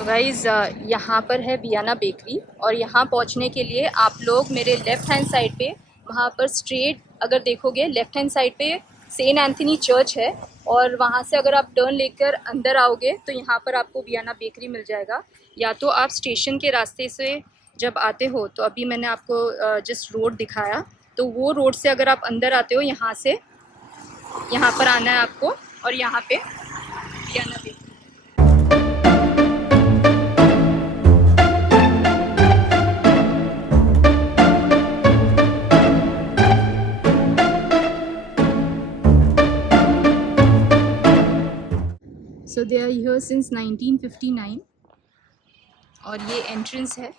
तो गाइज़ यहाँ पर है वियना बेकरी और यहाँ पहुँचने के लिए आप लोग मेरे लेफ़्ट हैंड साइड पे वहाँ पर स्ट्रेट अगर देखोगे लेफ़्ट हैंड साइड पे सेंट एंथनी चर्च है और वहाँ से अगर आप टर्न लेकर अंदर आओगे तो यहाँ पर आपको वियना बेकरी मिल जाएगा। या तो आप स्टेशन के रास्ते से जब आते हो तो अभी मैंने आपको जस्ट रोड दिखाया, तो वो रोड से अगर आप अंदर आते हो यहाँ से, यहाँ पर आना है आपको और यहाँ पे Vienna bakery. So they are here since 1959 और ये एंट्रेंस है।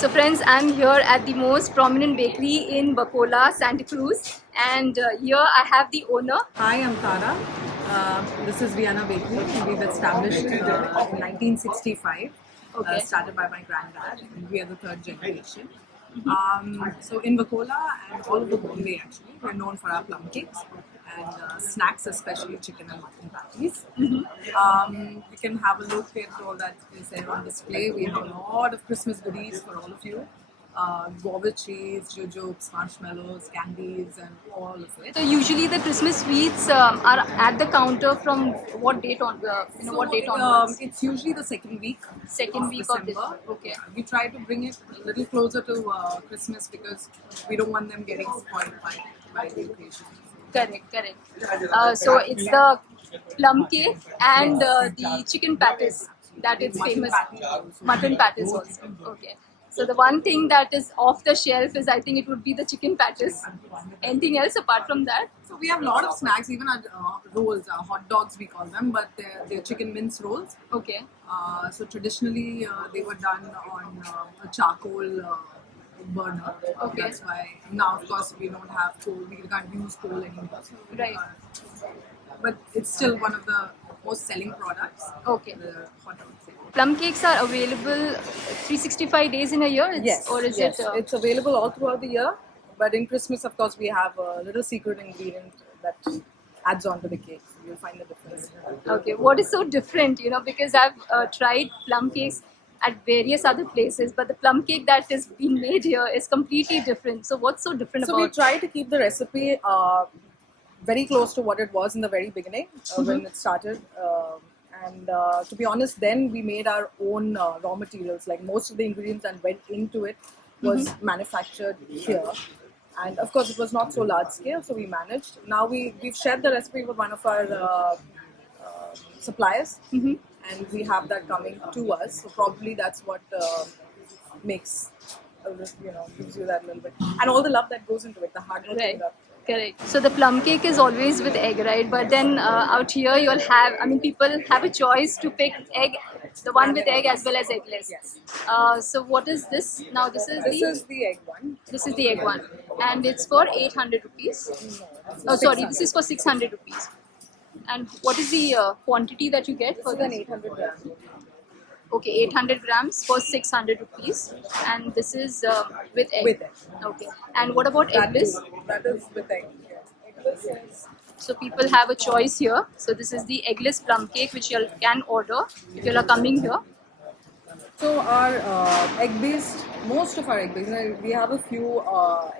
So friends, I'm here at the most prominent bakery in Bacola, Santa Cruz, and here I have the owner. Hi, I'm Tara. This is Viana Bakery. We've established in 1965. Okay. Started by my granddad. We are the third generation. So in Bacola and all over Bombay, actually, we're known for our plum cakes and snacks, especially chicken and mutton patties. You can have a look at all that is there on display. We have a lot of Christmas goodies for all of you. Guava cheese, jujubes, marshmallows, candies, and all of it. So usually the Christmas sweets are at the counter from what date on? What date onwards? It's usually the second week. Second week of December. this. Okay. We try to bring it a little closer to Christmas because we don't want them getting spoiled by the occasion. Correct. So it's the plum cake and the chicken patties that is famous. Mutton patties also. Okay. So the one thing that is off the shelf is, I think it would be the chicken patties. Anything else apart from that? So we have a lot of snacks, even our rolls, hot dogs we call them, but they're chicken mince rolls. Okay. So traditionally they were done on a charcoal burner. Okay. That's why now, of course, we don't have coal. We can't use coal anymore. Right. But it's still one of the most selling products. Okay. The hot dogs. Plum cakes are available 365 days in a year? Or is yes. it? It's available all throughout the year. But in Christmas, of course, we have a little secret ingredient that adds on to the cake. You'll find the difference. Okay. What is so different? Because I've tried plum cakes at various other places, but the plum cake that is being made here is completely different. So what's so different So about we try to keep the recipe very close to what it was in the very beginning when it started. And to be honest, then we made our own raw materials. Like most of the ingredients that went into it was manufactured here. And of course, it was not so large scale, so we managed. Now we've shared the recipe with one of our suppliers, and we have that coming to us. So probably that's what makes, gives you that little bit. And all the love that goes into it, the hard work. Right. Correct. So the plum cake is always with egg, right? But then out here you'll have, people have a choice to pick egg, the one with egg as well as eggless. Yes. So what is this? Now this is the egg one. This is the egg one, and it's for 800 rupees. No, This is for 600 rupees. And what is the quantity that you get for this? this? An 800 grams. Okay, 800 grams for 600 rupees, and this is with egg. With egg. Okay. And what about eggless? That is with egg. Eggless is. So people have a choice here. So this is the eggless plum cake which you can order if you are coming here. So our egg-based, most of our egg-based, we have a few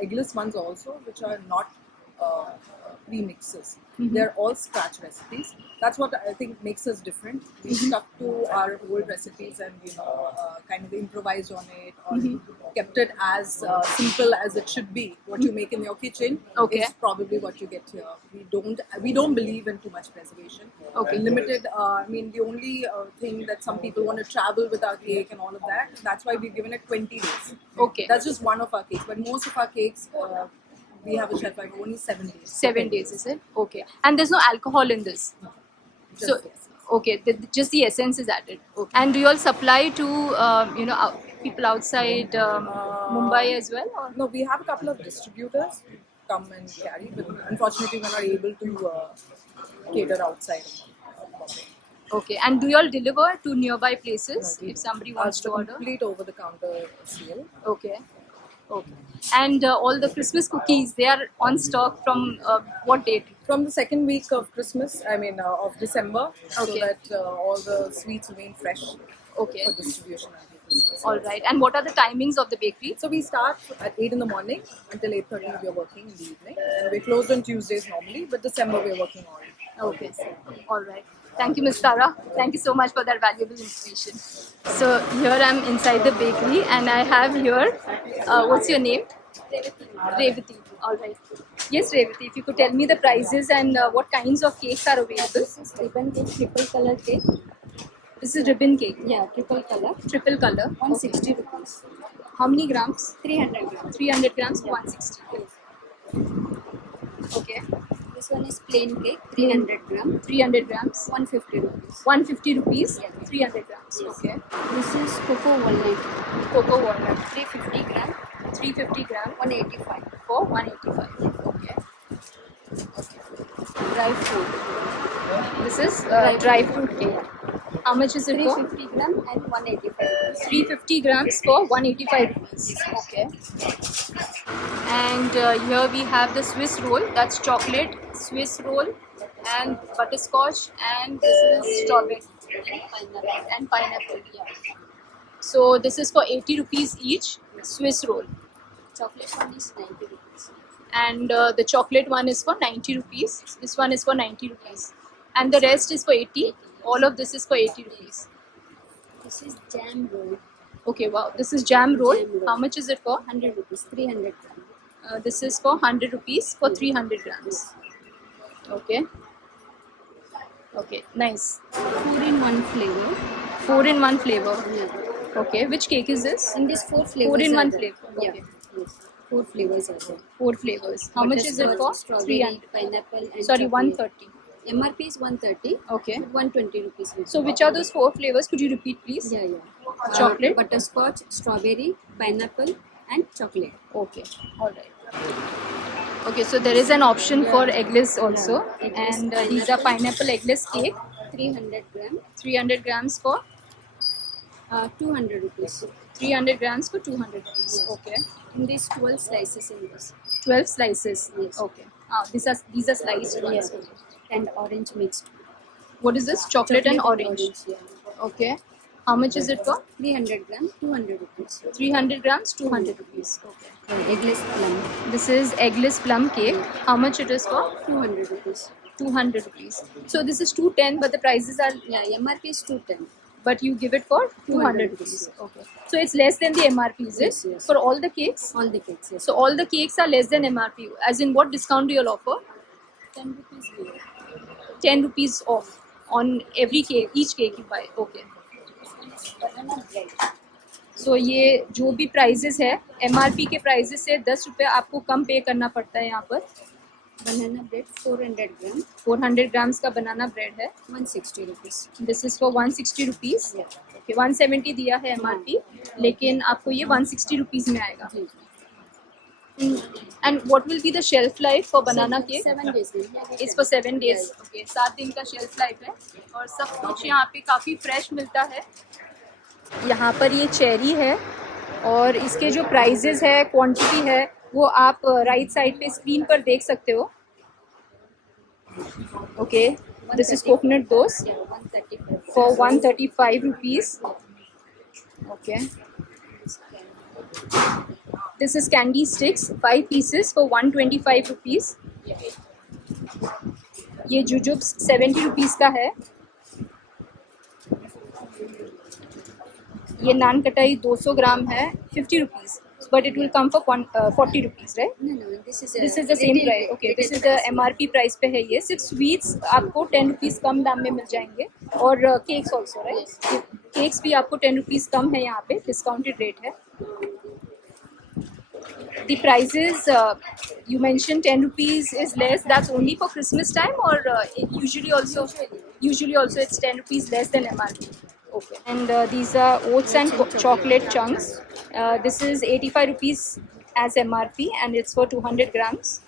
eggless ones also, which are not pre-mixes. They're all scratch recipes. That's what I think makes us different. We stuck to our old recipes and kind of improvised on it, or kept it as simple as it should be. What you make in your kitchen is probably what you get here. We don't believe in too much preservation. Okay. Limited. The only thing that some people want to travel with our cake and all of that. That's why we've given it 20 days. Okay. That's just one of our cakes, but most of our cakes we have a shelf life of only 7 days. 7 days, is it? Okay. And there's no alcohol in this. Just So, the essence. okay, just the essence is added. Okay. And do you all supply to people outside Mumbai as well? Or? No, we have a couple of distributors who come and carry, but unfortunately we're not able to cater outside of Bombay. Okay. And do you all deliver to nearby places No, we if don't. somebody wants It's a to order? complete over-the-counter sale. Okay. Okay. And all the Christmas cookies, they are on stock from what date? From the second week of Christmas, of December, so Okay. that all the sweets remain fresh Okay. for distribution until Christmas. All right. And what are the timings of the bakery? So we start at 8 in the morning until 8:30 we are working in the evening, and we're closed on Tuesdays normally, but December we're working all. Okay. All right. Thank you, Ms. Tara. Thank you so much for that valuable information. So here I'm inside the bakery and I have here, what's your name? Revati. All right. Yes, Revati, if you could tell me the prices and what kinds of cakes are available. This is ribbon cake, triple color cake. This is ribbon cake. Yeah, triple color. Triple color. 160 rupees. How many grams? 300 grams. 300 grams, 160. Okay. This one is plain cake, 300 grams. 300 grams. 150 rupees. 150 rupees. Yeah. 300 grams. Yes. Okay. This is cocoa walnut, Cocoa walnut. 350 gram, 350 grams 185. for 185. Okay. Dry fruit, This is dry fruit cake. How much is it for? 350 gram and 185 rupees. 350 grams for 185 rupees. Okay. And here we have the Swiss roll. That's chocolate, Swiss roll, and butterscotch, and this is strawberry and pineapple. Yeah. So this is for 80 rupees each. Swiss roll. Chocolate one is 90 rupees. And the chocolate one is for 90 rupees. This one is for 90 rupees. And the rest is for 80. All of this is for 80 rupees. This is jam roll, Okay, wow. This is jam roll. Jam roll. How much is it for? 100 rupees, 300 grams. This is for 100 rupees for 300 grams. Okay. Okay, nice. 4-in-1 flavor. 4-in-1 flavor. Yeah. Okay, which cake is this? And these 4 flavors. 4-in-1 are there. flavor. Yeah. Okay. Yes. 4 flavors are there. 4 flavors. How much is it for? Butterscotch, Strawberry, 300. pineapple, and Sorry, chocolate. 130. MRP is 130. Okay. But 120 rupees. So which are those 4 flavors? Could you repeat, please? Yeah, yeah. Chocolate? Butterscotch, strawberry, pineapple, and chocolate. Okay, all right. Okay, so there is an option for eggless also, Eggless and these are pineapple eggless cake, 300 gram, 300 grams for 200 rupees. 300 grams for 200 rupees. Okay, In these 12 slices in this. 12 slices. Yes. Okay, these are sliced ones. Yeah. And orange mixed. What is this? Chocolate and orange. Yeah. Okay, how much is it for? 300 gram, 200 rupees. 300 grams, 200 rupees. Okay. Eggless plum, This is eggless plum cake. How much it is for? 200 rupees. 200 rupees. So this is 210, but the prices are, Yeah, MRP is 210. but you give it for 200 rupees. Okay. So it's less than the MRP, is it? Yes, yes. For all the cakes? All the cakes, yes. So all the cakes are less than MRP. As in, what discount do you all offer? 10 rupees below. 10 rupees off on every cake, each cake you buy. Okay. Banana bread. So ये जो भी prices है MRP के prices से 10 रुपये आपको कम पे करना पड़ता है यहाँ पर. Banana bread, 400 gram, 400 ग्राम्स का बनाना ब्रेड है. 160 rupees. This is for 160 rupees. Yeah. Okay, 170 दिया है MRP, लेकिन आपको ये 160 रुपीज़ में आएगा. जी. And what will be the shelf life for banana cake? 7 days. It's for 7 days. Okay, 7 दिन का शेल्फ लाइफ है और सब कुछ यहाँ पे काफ़ी फ्रेश मिलता है. यहाँ पर ये चेरी है और इसके जो प्राइजेस है, क्वांटिटी है, वो आप राइट साइड पे स्क्रीन पर देख सकते हो. Okay, this is coconut dose Yeah, 135. for 135 rupees. Okay. This is candy sticks, 5 pieces for 125 rupees. ये jujubes 70 rupees का है. ये नान कटाई 200 ग्राम है, 50 rupees, but it will come for 40 rupees, right? No, this is this is the same price. Okay, this is the MRP price पे है ये. सिर्फ स्वीट्स आपको 10 रुपीज़ कम दाम में मिल जाएंगे और केक्स ऑल्सो, राइट? केक्स भी आपको 10 रुपीज़ कम है यहाँ पे, डिस्काउंटेड रेट है. The prices you mentioned 10 rupees is less. That's only for Christmas time, or usually also? Usually also it's 10 rupees less than MRP. Okay. And these are oats and chocolate chunks. This is 85 rupees as MRP, and it's for 200 grams.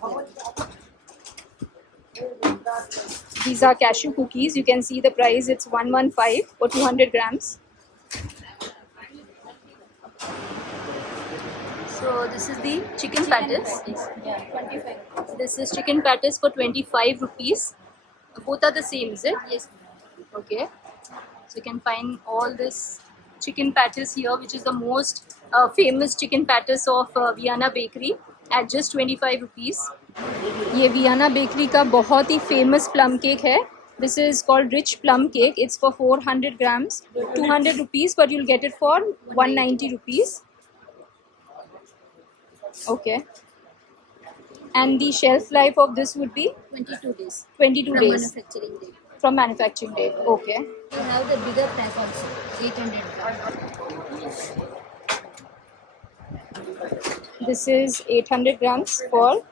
These are cashew cookies. You can see the price. It's 115 for 200 grams. So this is the chicken patties. Yeah, 25. This is chicken patties for 25 rupees. Both are the same, is it? Yes. Okay. So you can find all this chicken patties here, which is the most famous chicken patties of Vienna Bakery at just 25 rupees. ये Vienna Bakery का बहुत ही famous plum cake है. This is called rich plum cake. It's for 400 grams, 200 rupees, but you'll get it for 190 rupees. Okay. And the shelf life of this would be 22 days. 22 From days manufacturing date. from manufacturing date. Okay. We have the bigger pack also, 800 grams. This is 800 grams for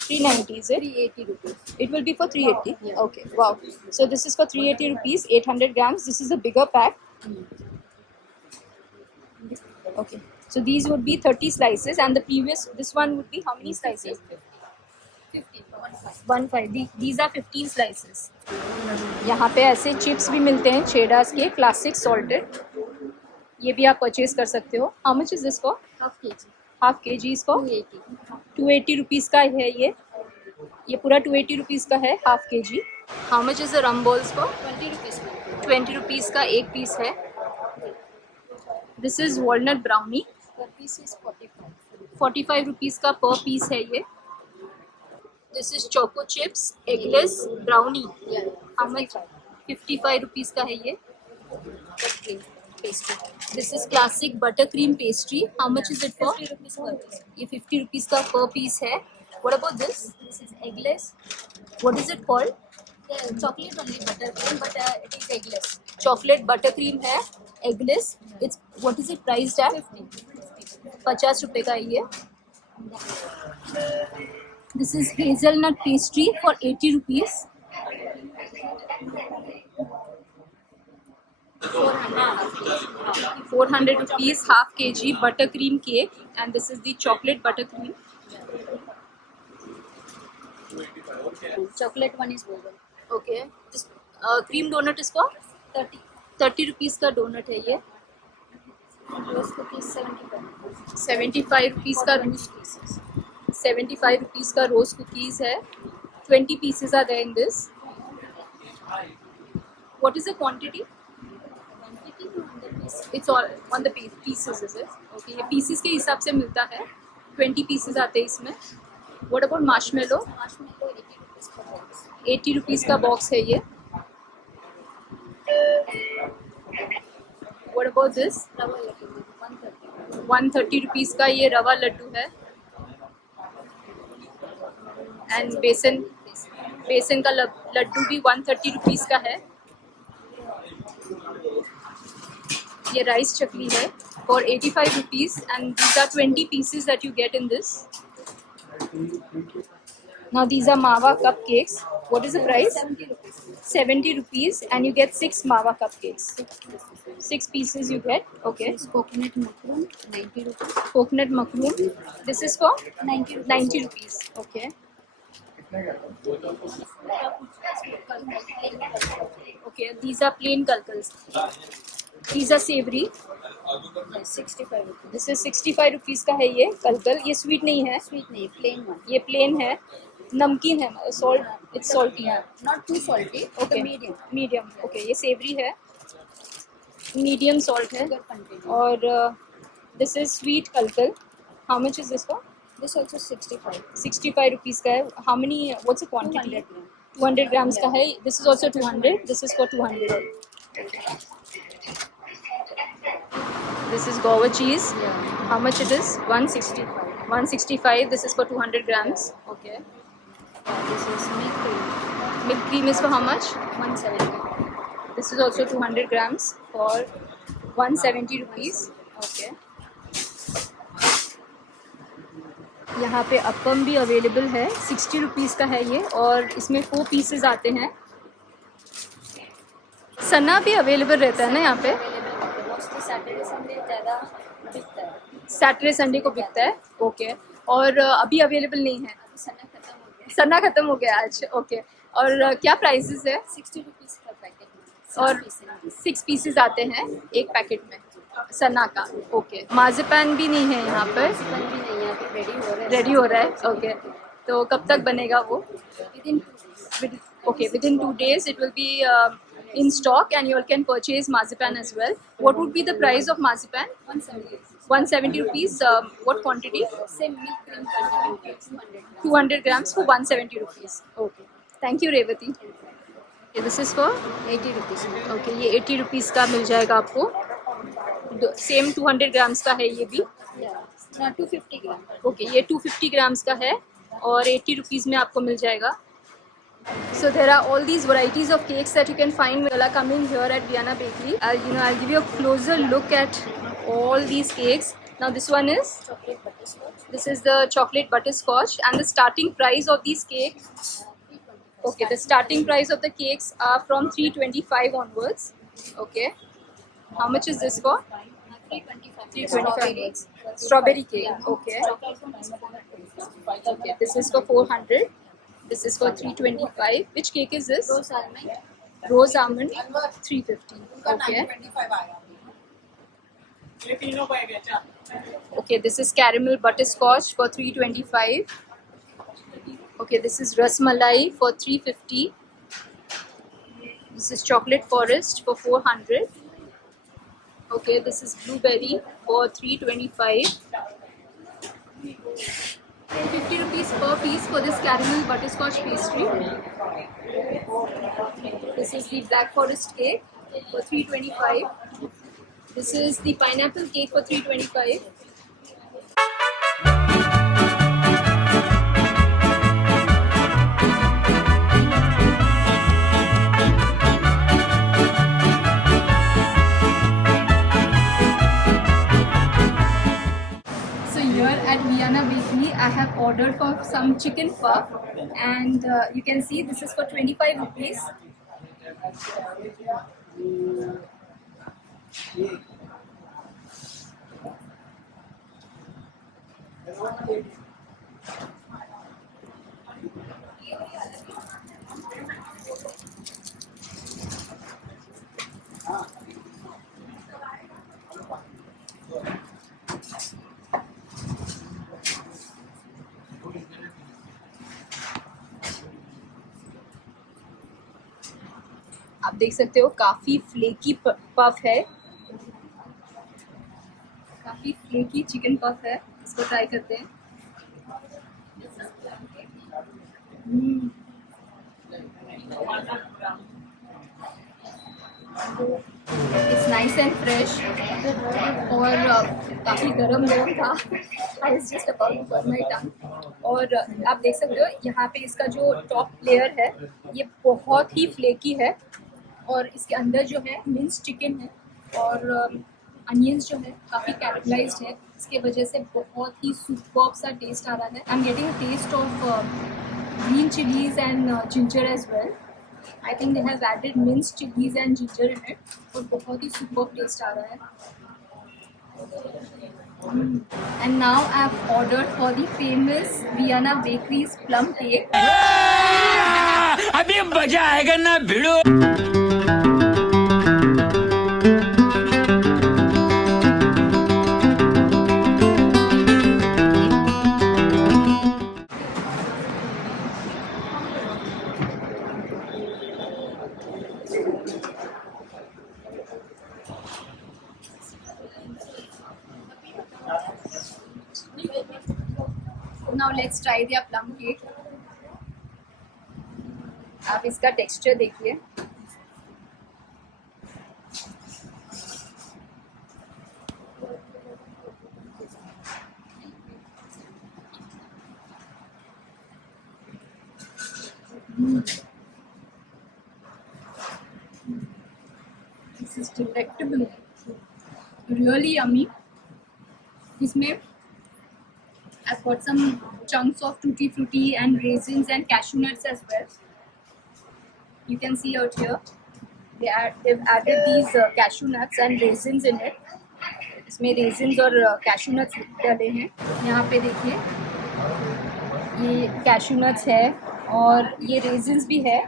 390, is it? 380 rupees. It will be for 380. Yeah. Okay, wow. So this is for 380 rupees, 800 grams. This is a bigger pack. Okay. So these would be 30 slices, and the previous, this one would be how many slices? 15. 15. These are 15 slices. यहाँ पे ऐसे chips भी मिलते हैं चेडास के, classic salted. ये भी आप परचेज कर सकते हो. How much is this for? Half kg. Half K जी इसको 280. 280 रुपीज़ का है ये पूरा 280 रुपीज़ का है half K G. How much is the rum balls for? 20 rupees. 20 rupees का एक पीस है. This is walnut brownie. Per piece is 45. 45 rupees का पर पीस है ये. This is choco chips eggless brownie. Yeah. How much? 55 rupees का है ये. But cream pastry. This is classic butter cream pastry. How much is it for? 50 rupees per piece. ये 50 rupees का per piece है. What about this? This is eggless. What is it called? Yeah, chocolate only butter cream, but it is eggless. Chocolate butter cream है, eggless. It's what is it priced at? 50 रुपए का है ये. This is hazelnut pastry for 80 rupees. 400 rupees half kg buttercream cake, and this is the chocolate buttercream. Chocolate one is golden. Okay. This cream donut is for 30 rupees का donut है ये. Rose cookies 75. 75 rupees का 20 pieces. 75 rupees का rose cookies है. 20 pieces are there in this. What is the quantity? Quantity to 100 pieces. It's all on the pieces, is it? Okay, ये pieces के हिसाब से मिलता है. 20 pieces आते हैं इसमें. What about marshmallow? Marshmallow 80 rupees per box. 80 rupees का box है ये. What about this? Rava laddu 130. 130 rupees का ये रवा लड्डू है. एंड बेसन का लड्डू भी 130 रुपीज़ का है. ये राइस चकली है for 85 rupees, and these are 20 pieces that you get in this. Now these are Mawa cupcakes. What is the price? 70 rupees. 70 rupees, and you get 6 Mawa cupcakes. 6 pieces you get. Okay. This coconut mushroom 90 rupees. Coconut macaroon. This is for 90 rupees. 90 rupees. Okay. Okay. These are plain kalkals. These are savory. Yes, 65 rupees. This is 65 rupees का है ये कलकल. ये sweet नहीं है. Sweet nahi, plain one. ये plain है. नमकीन है. Salt. It's salty. Yeah, not too salty. Okay. The medium. Medium. Okay. ये savory है. Medium salt है. Sugar content. और this is sweet kalkal. How much is this for? This also 65. 65 rupees का है. How many? What's the quantity? 200 grams. 200 grams का है. This is also 200. This is for 200. This is guava cheese. Yeah. How much it is? 165. 165. This is for 200 grams. Okay. This is milk cream. Milk cream is for how much? 170. This is also 200 grams for 170 rupees. Okay. यहाँ पे अप्पम भी available है, 60 rupees का है ये, और इसमें 4 pieces आते हैं। सन्ना भी अवेलेबल रहता है ना यहाँ पे? मोस्टली सैटरडे संडे ज़्यादा बिकता है। सैटरडे संडे को बिकता है, ओके। और अभी अवेलेबल नहीं है? अभी सन्ना खत्म हो गया। सन्ना ख़त्म हो गया आज, ओके। और क्या प्राइसेस है? 60 रुपीज़ का पैकेट और 6 पीसेस आते हैं एक पैकेट में सन्ना का, ओके। माज़ेपान भी नहीं है यहाँ पर? भी नहीं है, अभी रेडी हो रहा है, ओके। तो कब तक बनेगा वो? Within 2 days। Okay, within 2 days it will be in stock and you all can purchase marzipan as well. What would be the price of marzipan? 170 170 rupees. What quantity? same milk cream quantity 200 200 grams for 170 rupees. Okay. Thank you, Revati. Okay, this is for 80 rupees। okay, ये 80 rupees का मिल जाएगा आपको। Same 200 grams का है ये भी। 250 ग्राम। Okay, ये 250 grams का है और 80 रुपीज़ में आपको मिल जाएगा। So there are all these varieties of cakes that you can find while coming here at Vienna Bakery. I'll give you a closer look at all these cakes. Now this one is chocolate butterscotch। this is the chocolate butterscotch, and the starting price of these cakes. Okay, the starting price of the cakes are from 325 onwards. Okay, how much is this for? 325। 325. Strawberry cake. Okay. Okay, this is for 400. This is for 325. Which cake is this? Rose almond। Rose almond, 350. Okay. Okay, this is caramel butterscotch for 325. Okay, this is rasmalai for 350. This is chocolate forest for 400. Okay, this is blueberry for 325. 50 rupees per piece for this caramel butterscotch pastry. This is the black forest cake for 325. This is the pineapple cake for 325. So here at Vienna Bakery, I have ordered for some chicken puff, and you can see this is for 25 rupees. आप देख सकते हो काफ़ी flaky puff है, काफ़ी flaky chicken puff है। इसको try करते हैं। इट्स नाइस एंड फ्रेश, और काफ़ी गरम था। I was just about to burn my tongue. और आप देख सकते हो यहाँ पे इसका जो टॉप लेयर है ये बहुत ही फ्लेकी है, और इसके अंदर जो है मिन्स चिकन है और अनियंस जो है काफ़ी कैरेमलाइज्ड है। इसके वजह से बहुत ही सुपर्ब सा टेस्ट आ रहा है। I am getting a taste of green chillies and ginger as well. I think they have added minced chillies and ginger in it, और बहुत ही सुपर्ब टेस्ट आ रहा है। And now I have ordered for the famous Vienna Bakery's plum cake. अभी मजा आएगा ना भिड़ो। Now let's try their plum cake. आप इसका टेक्सचर देखिए। This is delectable, really yummy. इसमें I've got some chunks of tutti frutti and raisins and cashew nuts as well. You can see out here, they've added these cashew nuts and raisins in it. इसमें raisins और cashew nuts डाले हैं. यहाँ पे देखिए, ये cashew nuts है और ये raisins भी है.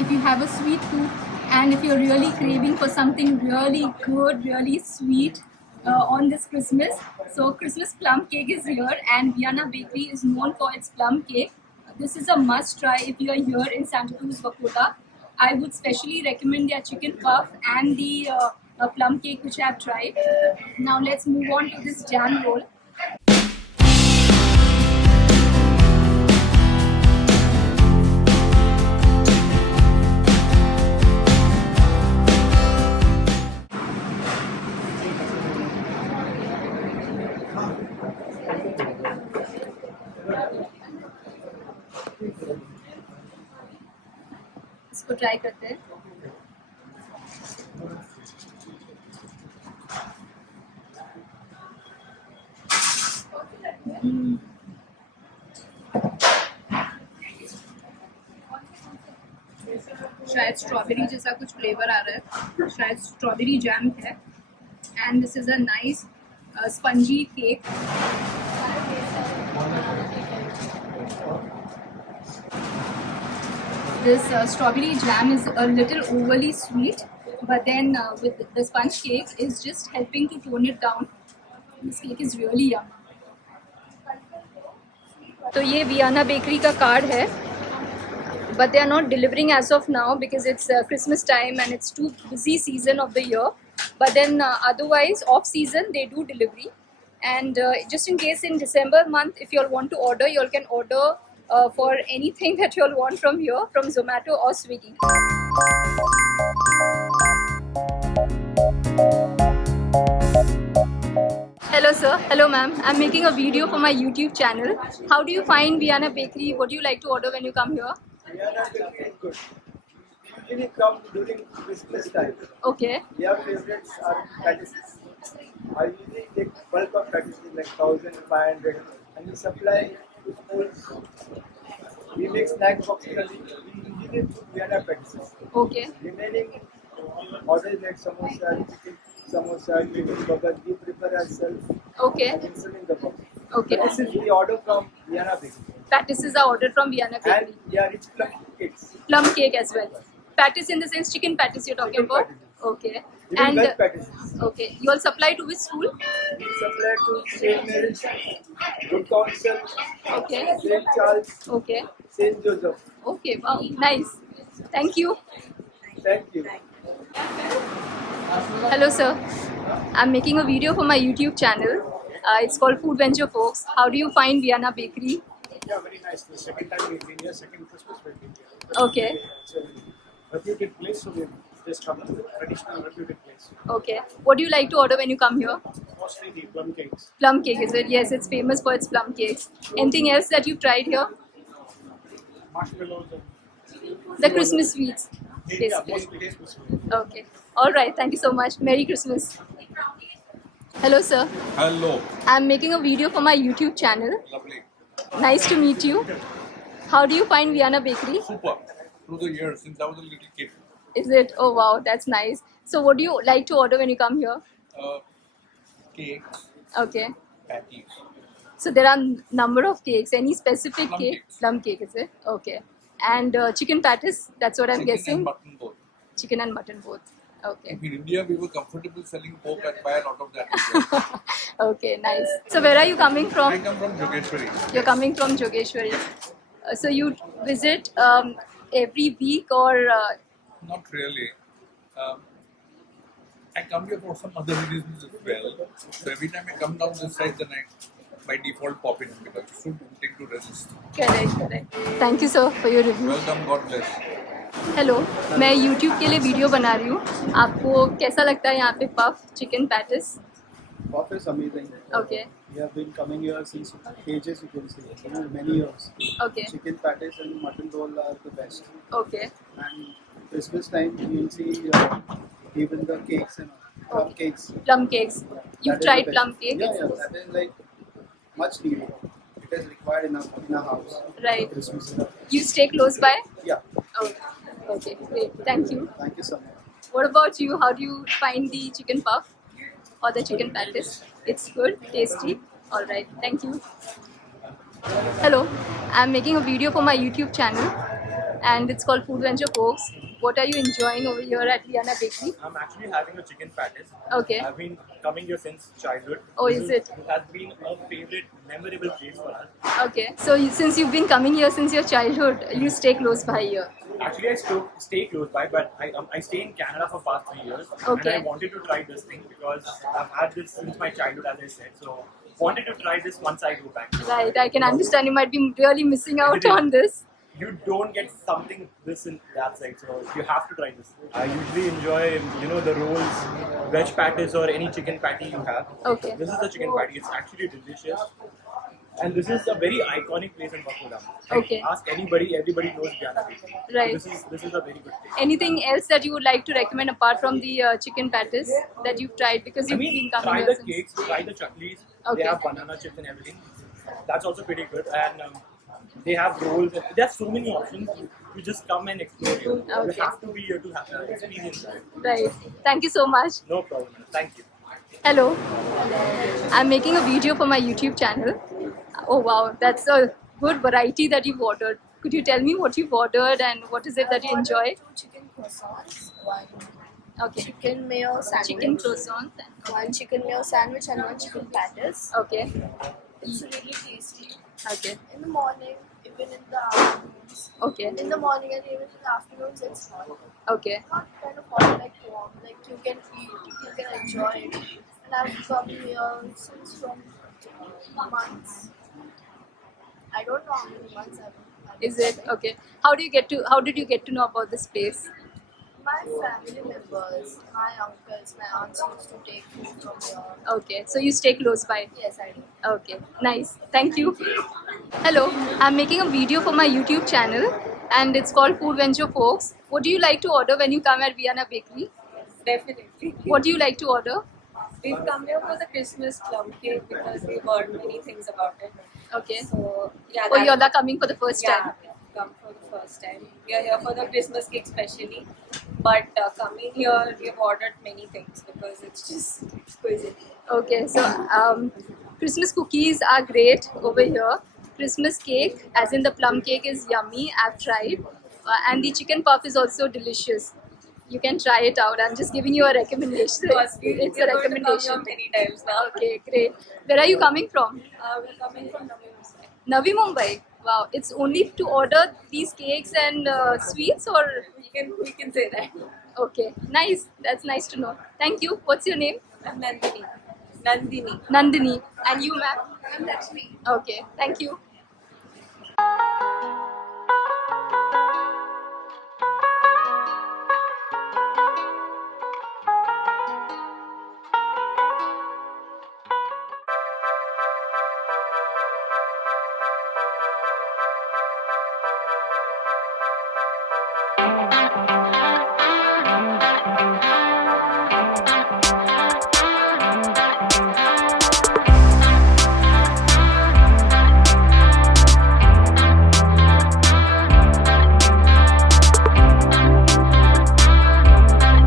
If you have a sweet tooth and if you're really craving for something really good, really sweet on this Christmas, so Christmas plum cake is here, and Vienna Bakery is known for its plum cake. This is a must try if you are here in Santa Cruz, Bakota. I would specially recommend their chicken puff and the plum cake which I have tried. Now let's move on to this jam roll. इसको try करते हैं. शायद strawberry जैसा कुछ flavour आ रहा है, शायद strawberry jam है. And this is a nice spongy cake. This strawberry jam is a little overly sweet, but then with the sponge cake is just helping to tone it down. This cake is really yum. तो ये Vienna bakery का card है, but they are not delivering as of now because it's Christmas time and it's too busy season of the year. But then otherwise off season they do delivery, and just in case in December month if you all want to order, you all can order for anything that you all want from here, from Zomato or Swiggy. Hello sir, hello ma'am. I'm making a video for my YouTube channel. How do you find Vienna Bakery? What do you like to order when you come here? Vienna Bakery is good. Usually come during Christmas time. Okay. Their favorites are pastries. I usually take bulk of pastries like 1,500 and we supply to schools. We make snack boxes and we usually do Vienna pastries. Okay. Remaining orders like samosa, chicken samosa, chicken burger, we prepare ourselves. Okay. And we sell in the box. Okay. This is we order from Vienna Bakery. Patties are ordered from Vienna Bakery. And we are rich plum cakes. Plum cake as well. Patties in the sense chicken patties you're talking Chicken about? patties. Okay. Even And veg patties. okay, you all supply to which school? We supply to St. Mary's, Good Counsel, Okay. St. Charles, Okay. St. Joseph. Okay, wow, nice. Thank you. Thank you. Hello sir, I'm making a video for my YouTube channel. It's called Food Venture Folks. How do you find Vienna Bakery? Yeah, very nice. The second time we've been here, second Christmas we've been here. Okay. It's a reputed place, so we've just come to the traditional reputed place. Okay. What do you like to order when you come here? Mostly the plum cakes. Plum cake, is it? Yes, it's famous for its plum cakes. Anything else that you've tried here? Marshmallows and The Christmas sweets, yeah, basically. mostly Christmas. Okay. All right. Thank you so much. Merry Christmas. Hello, sir. Hello, I'm making a video for my YouTube channel. lovely, Nice to meet you. How do you find Vienna Bakery? super. Through the years, since I was a little kid, Is it? Oh wow, that's nice. So what do you like to order when you come here? cakes, Okay. patties, So there are number of cakes. Any specific Plum cake? cakes. Plum cake, is it? Okay. And chicken patties. That's what I'm chicken guessing. and mutton both. Chicken and mutton both. Okay. In India, we were comfortable selling pork and buy a lot of that as well. Okay, nice. So where are you coming I from? come from Jogeshwari. You're coming from Jogeshwari. So you visit every week or? Not really. I come here for some other reasons as well. So every time I come down this side, then I by default pop in because it's too tempting to resist. Correct, correct. Thank you sir for your review. Welcome, God bless. Hello, मैं YouTube के लिए video बना रही हूँ. आपको कैसा लगता है यहाँ पे puff chicken patties? Puff is amazing. Okay. We have been coming here since ages, you can say, many years. Okay. Chicken patties and mutton roll are the best. Okay. And Christmas time, you'll see even the cakes and plum cakes. Plum cakes. That You've is the tried best. plum cake? Yeah, yeah, that is like much needed. It is required in a house. Right. Christmas. You stay close by? Yeah, Oh, okay, great. Thank you. thank you so much. What about you? How do you find the chicken puff or the chicken patties? It's good, tasty. All right, thank you. Hello, I'm making a video for my YouTube channel and it's called Food Venture Folks. What are you enjoying over here at Liana Bakery? I'm actually having a chicken patties. Okay. I've been coming here since childhood. Oh, is it? It has been a favorite, memorable place for us. Okay, so since you've been coming here since your childhood, you stay close by here. Actually, I stay close by, but I stay in Canada for past 3 years. Okay. And I wanted to try this thing because I've had this since my childhood, as I said. So, wanted to try this once I go back. Right, I can understand you might be really missing out on this. You don't get something this in that side, so you have to try this. I usually enjoy, the rolls, veg patties or any chicken patty you have. Okay. This is the chicken patty. It's actually delicious. And this is a very iconic place in Baroda. Okay. Ask anybody, everybody knows Liana Bakery. Right. This is a very good place. Anything else that you would like to recommend apart from the chicken patties that you've tried because you've been coming try here the since? cakes, try the chutneys. Okay. They have banana chips and everything. That's also pretty good. And they have rolls. And there are so many options. You just come and explore here. Okay. You have to be here to have that experience. Right. Thank you so much. No problem. Thank you. Hello. I'm making a video for my YouTube channel. Oh wow, that's a good variety that you've ordered. Could you tell me what you've ordered and what is it that you enjoy? 2 chicken croissants, 1 Okay. chicken mayo sandwich, Chicken croissant. 1 chicken mayo sandwich and 1 chicken patties. Okay. It's really tasty. Okay. In the morning, even in the afternoons. Okay. In the morning and even in the afternoons, it's hot. Okay. Not kind of hot like warm. Like you can eat, you can enjoy it. And I've come here since from months. I don't know how many months I've been. Is it okay? How did you get to know about this place? My family members, my uncles, my aunts used to take food from here. Okay. So you stay close by. Yes, I do. Okay, nice. Thank you. Hello, I'm making a video for my YouTube channel and it's called Food Venture Folks. What do you like to order when you come at Vienna Bakery? Definitely. What do you like to order? We've come here for the Christmas plum cake because we've heard many things about it. Okay. So, yeah. Oh, you're coming for the first yeah, time? yeah, come for the first time. We are here for the Christmas cake specially. But coming here, we've ordered many things because it's just exquisite. Okay, so Christmas cookies are great over here. Christmas cake, as in the plum cake, is yummy. I've tried. And the chicken puff is also delicious. You can try it out. I'm just giving you a recommendation. Because It's we're a going to come here recommendation. many times now. Okay, great. Where are you coming from? We're coming from Navi Mumbai. Navi Mumbai. Wow, it's only to order these cakes and sweets, or We can say that. okay, nice. That's nice to know. Thank you. What's your name? I'm Nandini. Nandini. Nandini. And you, ma'am? I'm Lakshmi. Okay, thank you.